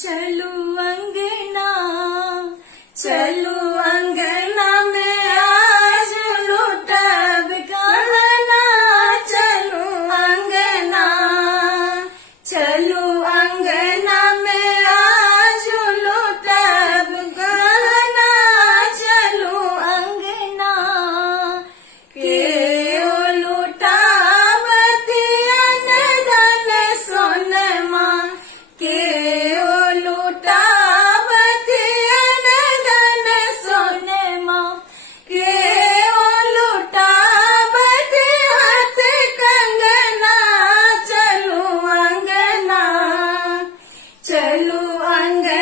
चलू अंगना, चलू अंगना में आज लुटब गहना, चलू अंगना, चलू अंगना में आज लुटब गहना, चलू अंगना के ओ लुटावती अनधन सोनमा के ओ लुटावती अनधन सोनमा के ओ लुटावती हाथ कंगना, चलू अंगना, चलू अंगना